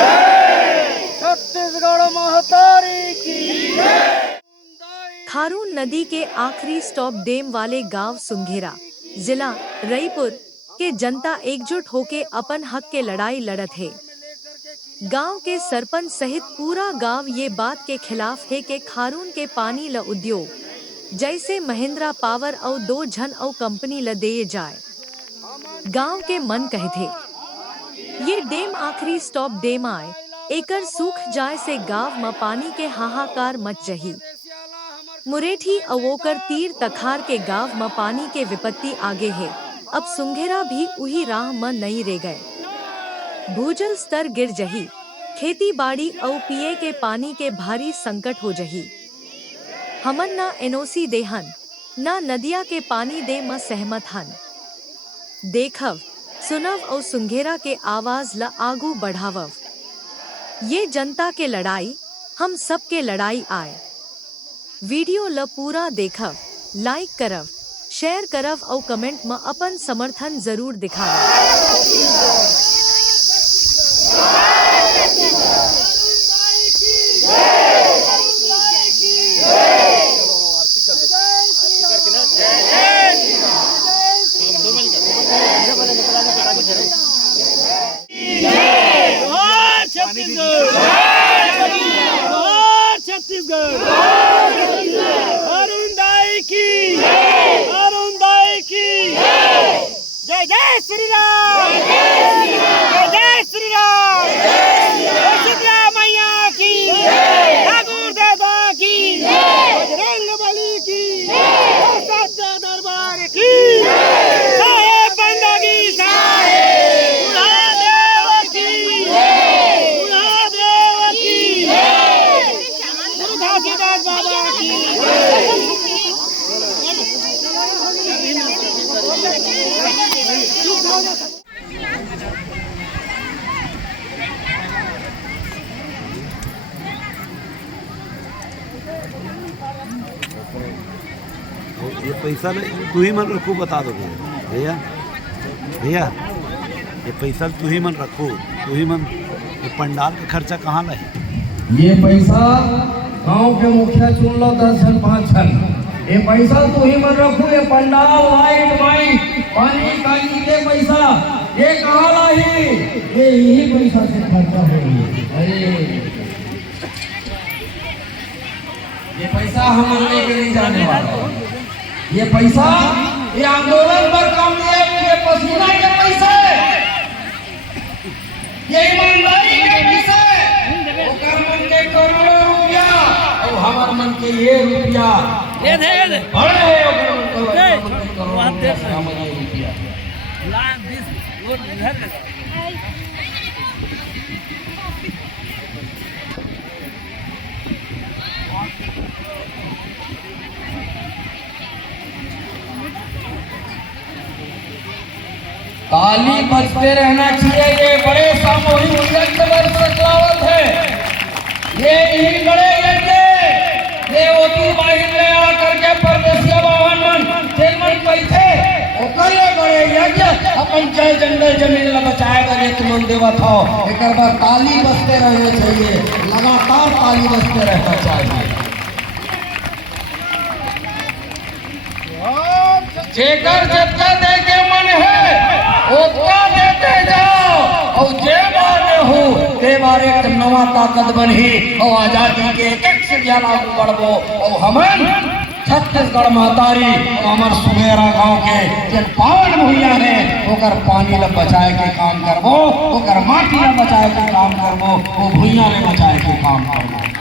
जय, छत्तीसगढ़ महतारी की जय। खारून नदी के आखिरी स्टॉप डेम वाले गांव सुंघेरा, जिला रईपुर के जनता एकजुट होके अपन हक के लड़ाई लड़त है। गांव के सरपंच सहित पूरा गांव ये बात के खिलाफ है कि खारून के पानी ल उद्योग जैसे महिंद्रा पावर और 2 झन और कंपनी ल दे जाए। गांव के मन कहते ये डेम आखिरी स्टॉप डेम आए, एकर सूख जाए से गांव में पानी के हाहाकार मच जही। मुरेठी अवोकर तीर तखार के गांव में पानी के विपत्ति आगे है। अब सुंघेरा भी उही राह में नहीं रह गए। भूजल स्तर गिर जही, खेती बाड़ी और पिए के पानी के भारी संकट हो जही। हमन ना एनओसी देहन, ना नदिया के पानी दे में सहमत हन। देखव, सुनव और सुंघेरा के आवाज ल आगू बढ़ावव। ये जनता के लड़ाई हम सब के लड़ाई आए। वीडियो ल पूरा देखव, लाइक करव, शेयर करव और कमेंट में अपन समर्थन जरूर दिखावव। छत्तीसगढ़ अरुणदाई की जय जय श्री राम, जय जय श्री राम, शीतला मैया की, ठाकुर देवा की, बजरंग बली की, सच्चा दरबार की, साहेब बंदगी साहेब महादेव की, महादेव की, घासीदास बाबा की। ये पैसा तू ही मन रखो, बता दो भैया, भैया ये पैसा तू ही मन रखो, तू ही मन। ये पंडाल का खर्चा कहाँ लगे? ये पैसा गांव के मुखिया चुन लो 10 जन 5 जन। ये पैसा तू ही मन रखो। ये पंडाल लाइट माइट पानी काली के पैसा ये कहाँ लाई? ये यही पैसा से खर्चा होगी। अरे ये पैसा हम लेके नहीं जाने वाला। ये पैसा ये आंदोलन पर काम दिए, ये पसीना के पैसे, ये ईमानदारी के पैसे, ओकर मन के करोड़ों रुपया और हमार मन के ये रुपया बड़े है। ओकर मन के करोड़ों रुपया ताली बजते रहना चाहिए। ये बड़े सामूहिक यज्ञ वर्षावत है। ये यही बड़े यज्ञ ये होती बाहिर ले आकर के परदेसिया वाहन मन चेमन पैथे ओकर ये बड़े यज्ञ अपन जय जंगल जमीन ल बचाए बर एक मन देवा था। एकर बार ताली बजते रहना चाहिए, लगातार ताली बजते रहना चाहिए। जेकर जितना दे के मन है उतना देते जाओ और जे बारे हो ते बारे एक नवा ताकत बनी और आजादी के एक से ज्यादा बढ़बो। और हमन छत्तीसगढ़ महतारी और हमार सुंघेरा गांव के जे पावन भूइया है ओकर पानी ल बचाए के काम करबो, ओकर माटी ल बचाए के काम करबो, वो भूइया ले बचाए के काम करबो।